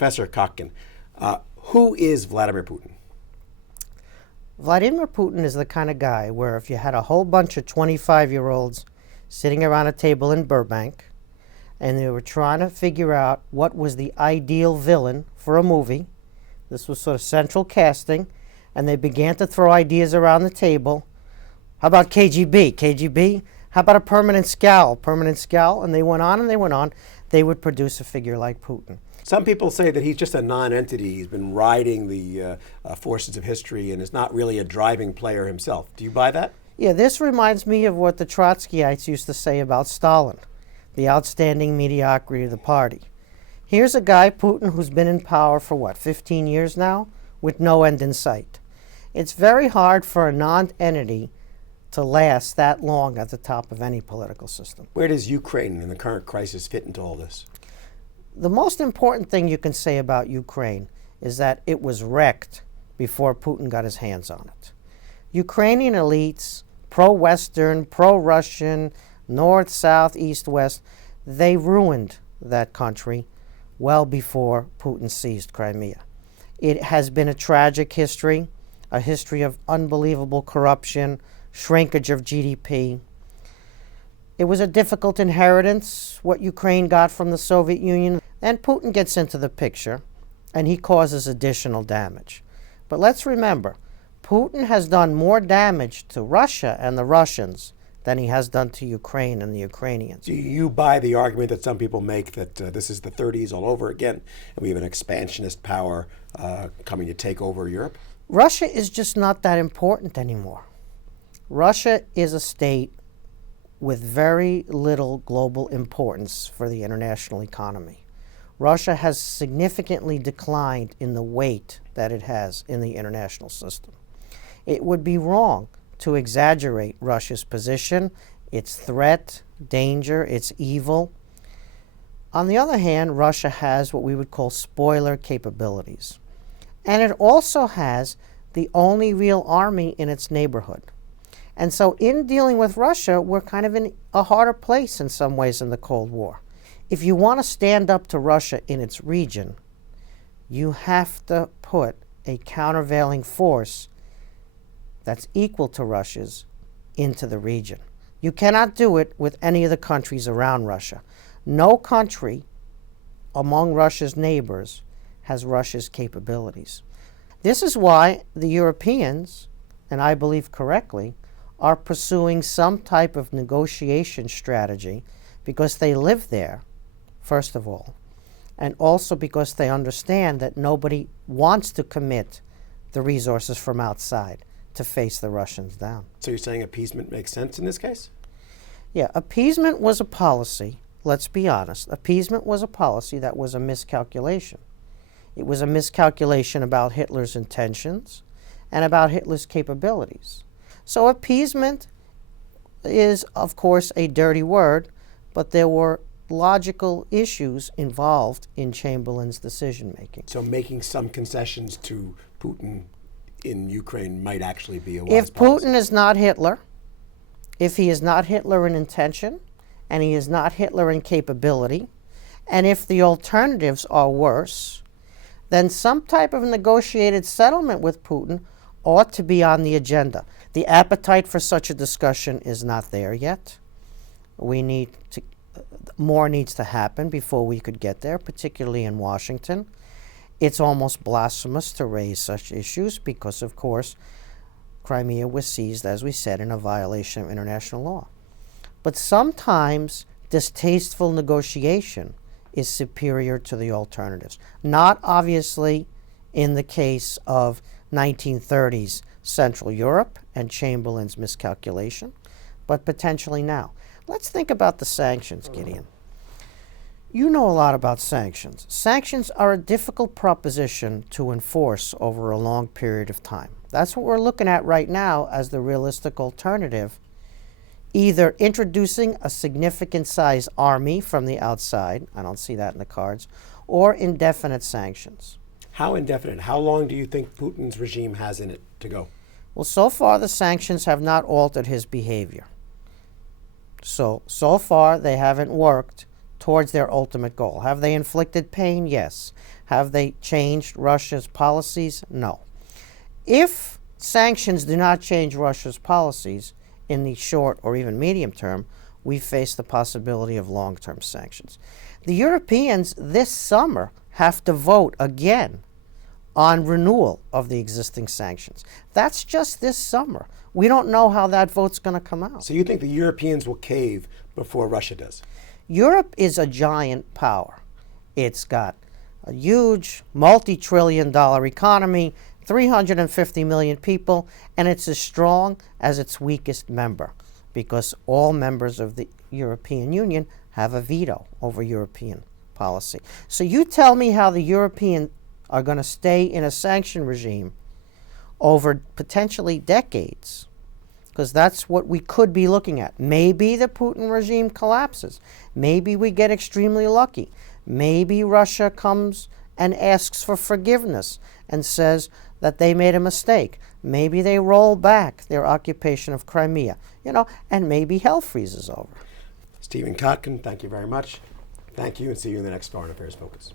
Professor Kotkin, who is Vladimir Putin? Vladimir Putin is the kind of guy where if you had a whole bunch of 25-year-olds sitting around a table in Burbank and they were trying to figure out what was the ideal villain for a movie, this was sort of central casting, and they began to throw ideas around the table. How about KGB? KGB? How about a permanent scowl? Permanent scowl? And they went on and they went on. They would produce a figure like Putin. Some people say that he's just a non-entity. He's been riding the forces of history and is not really a driving player himself. Do you buy that? Yeah, this reminds me of what the Trotskyites used to say about Stalin, the outstanding mediocrity of the party. Here's a guy, Putin, who's been in power for 15 years now, with no end in sight. It's very hard for a non-entity to last that long at the top of any political system. Where does Ukraine and the current crisis fit into all this? The most important thing you can say about Ukraine is that it was wrecked before Putin got his hands on it. Ukrainian elites, pro-Western, pro-Russian, north, south, east, west, they ruined that country well before Putin seized Crimea. It has been a tragic history, a history of unbelievable corruption, shrinkage of GDP. It was a difficult inheritance, what Ukraine got from the Soviet Union. Then Putin gets into the picture, and he causes additional damage. But let's remember, Putin has done more damage to Russia and the Russians than he has done to Ukraine and the Ukrainians. Do you buy the argument that some people make that this is the 30s all over again, and we have an expansionist power coming to take over Europe? Russia is just not that important anymore. Russia is a state with very little global importance for the international economy. Russia has significantly declined in the weight that it has in the international system. It would be wrong to exaggerate Russia's position, its threat, danger, its evil. On the other hand, Russia has what we would call spoiler capabilities. And it also has the only real army in its neighborhood. And so in dealing with Russia, we're kind of in a harder place in some ways in the Cold War. If you want to stand up to Russia in its region, you have to put a countervailing force that's equal to Russia's into the region. You cannot do it with any of the countries around Russia. No country among Russia's neighbors has Russia's capabilities. This is why the Europeans, and I believe correctly, are pursuing some type of negotiation strategy because they live there, first of all, and also because they understand that nobody wants to commit the resources from outside to face the Russians down. So you're saying appeasement makes sense in this case? Yeah, appeasement was a policy, let's be honest. Appeasement was a policy that was a miscalculation. It was a miscalculation about Hitler's intentions and about Hitler's capabilities. So appeasement is, of course, a dirty word, but there were logical issues involved in Chamberlain's decision-making. So making some concessions to Putin in Ukraine might actually be a wise If policy. Putin is not Hitler, if he is not Hitler in intention, and he is not Hitler in capability, and if the alternatives are worse, then some type of negotiated settlement with Putin ought to be on the agenda. The appetite for such a discussion is not there yet. More needs to happen before we could get there, particularly in Washington. It's almost blasphemous to raise such issues because, of course, Crimea was seized, as we said, in a violation of international law. But sometimes distasteful negotiation is superior to the alternatives. Not obviously in the case of 1930s Central Europe and Chamberlain's miscalculation, but potentially now. Let's think about the sanctions, Gideon. You know a lot about sanctions. Sanctions are a difficult proposition to enforce over a long period of time. That's what we're looking at right now as the realistic alternative. Either introducing a significant size army from the outside, I don't see that in the cards, or indefinite sanctions. How indefinite? How long do you think Putin's regime has in it to go? Well, so far the sanctions have not altered his behavior. So far they haven't worked towards their ultimate goal. Have they inflicted pain? Yes. Have they changed Russia's policies? No. If sanctions do not change Russia's policies in the short or even medium term, we face the possibility of long-term sanctions. The Europeans this summer have to vote again on renewal of the existing sanctions. That's just this summer. We don't know how that vote's going to come out. So you think the Europeans will cave before Russia does? Europe is a giant power. It's got a huge multi-trillion-dollar economy, 350 million people, and it's as strong as its weakest member, because all members of the European Union have a veto over European policy. So you tell me how the Europeans are going to stay in a sanction regime over potentially decades, because that's what we could be looking at. Maybe the Putin regime collapses. Maybe we get extremely lucky. Maybe Russia comes and asks for forgiveness and says that they made a mistake. Maybe they roll back their occupation of Crimea, and maybe hell freezes over. Stephen Kotkin, thank you very much. Thank you, and see you in the next Foreign Affairs Focus.